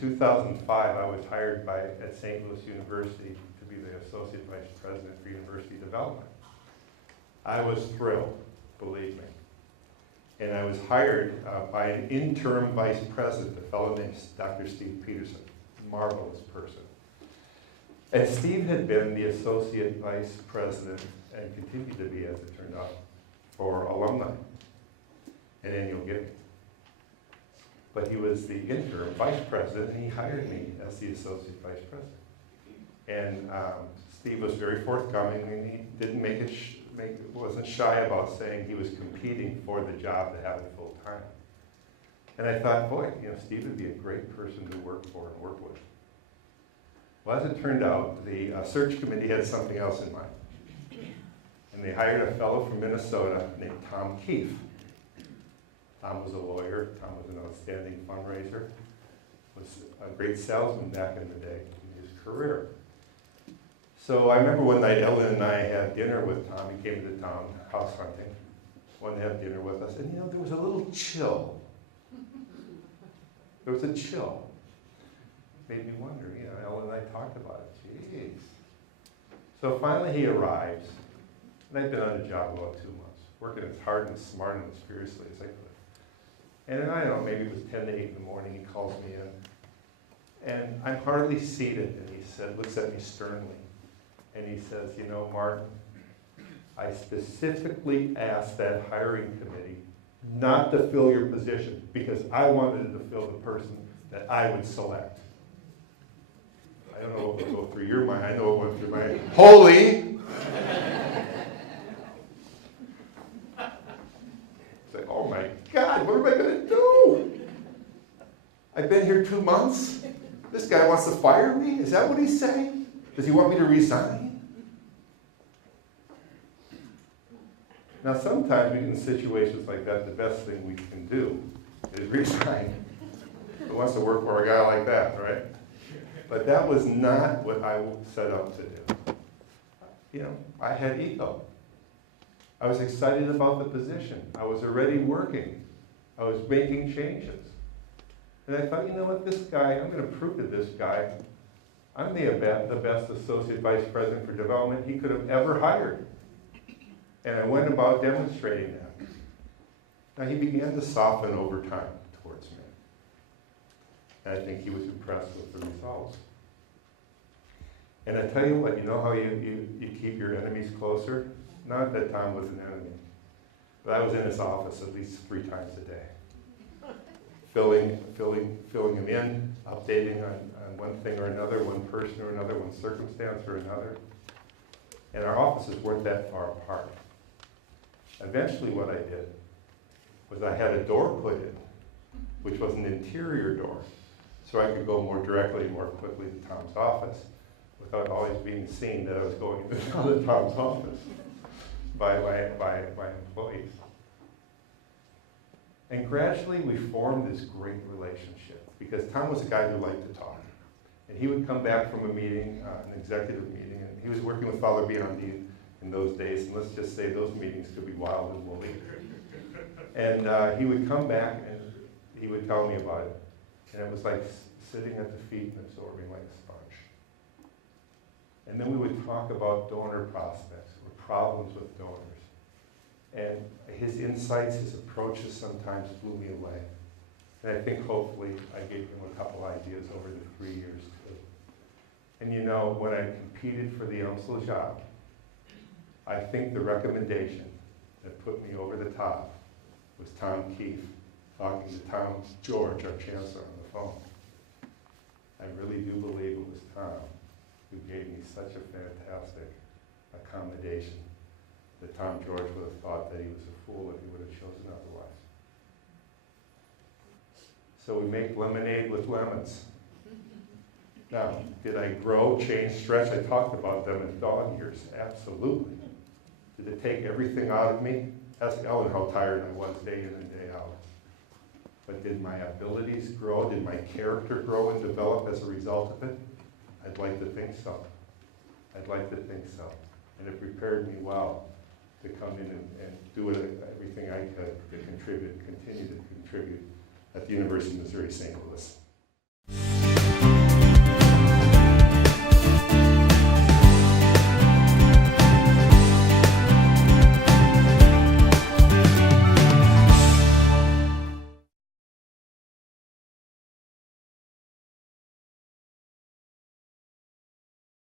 2005, I was hired at St. Louis University to be the Associate Vice President for University Development. I was thrilled, believe me. And I was hired by an interim vice president, a fellow named Dr. Steve Peterson, marvelous person. And Steve had been the associate vice president, and continued to be, as it turned out, for alumni and annual giving. But he was the interim vice president, and he hired me as the associate vice president. And Steve was very forthcoming, and he didn't wasn't shy about saying he was competing for the job to have it full time. And I thought, boy, Steve would be a great person to work for and work with. Well, as it turned out, the search committee had something else in mind. And they hired a fellow from Minnesota named Tom Keefe. Tom was a lawyer. Tom was an outstanding fundraiser. Was a great salesman back in the day in his career. So I remember one night Ellen and I had dinner with Tom. He came to town house hunting. Wanted to have dinner with us. And there was a little chill. There was a chill. Made me wonder, Ellen and I talked about it. Jeez. So finally he arrives. And I'd been on the job about 2 months, working as hard and smart and as furiously as I could. And then, I don't know, maybe it was 10 to 8 in the morning, he calls me in. And I'm hardly seated, and he looks at me sternly. And he says, Martin, I specifically asked that hiring committee not to fill your position because I wanted to fill the person that I would select. I don't know what would go through your mind. I know what went through my holy. It's like, oh my God, what am I going to do? I've been here 2 months. This guy wants to fire me? Is that what he's saying? Does he want me to resign? Now, sometimes in situations like that, the best thing we can do is resign. Who wants to work for a guy like that, right? But that was not what I set out to do. I had ego. I was excited about the position. I was already working. I was making changes. And I thought, what, this guy, I'm going to prove to this guy, I'm the best associate vice president for development he could have ever hired. And I went about demonstrating that. Now, he began to soften over time towards me. And I think he was impressed with the results. And I tell you what, you know how you keep your enemies closer? Not that Tom was an enemy, but I was in his office at least 3 times a day. Filling him in, updating on one thing or another, one person or another, one circumstance or another. And our offices weren't that far apart. Eventually what I did was I had a door put in, which was an interior door, so I could go more directly, more quickly to Tom's office without always being seen that I was going into Tom's office by my employees. And gradually we formed this great relationship because Tom was a guy who liked to talk. And he would come back from a meeting, an executive meeting, and he was working with Father Biondi in those days, and let's just say those meetings could be wild and woolly. And he would come back and he would tell me about it. And it was like sitting at the feet and absorbing like a sponge. And then we would talk about donor prospects or problems with donors. And his insights, his approaches sometimes blew me away. And I think hopefully I gave him a couple ideas over the 3 years too. And when I competed for the UMSL job, I think the recommendation that put me over the top was Tom Keefe talking to Tom George, our chancellor, on the phone. I really do believe it was Tom who gave me such a fantastic accommodation that Tom George would have thought that he was a fool if he would have chosen otherwise. So we make lemonade with lemons. Now, did I grow, change, stretch? I talked about them in dog years. Absolutely. Did it take everything out of me? Ask Ellen how tired I was day in and day out. But did my abilities grow? Did my character grow and develop as a result of it? I'd like to think so. I'd like to think so. And it prepared me well to come in and do everything I could to contribute, continue to contribute at the University of Missouri St. Louis.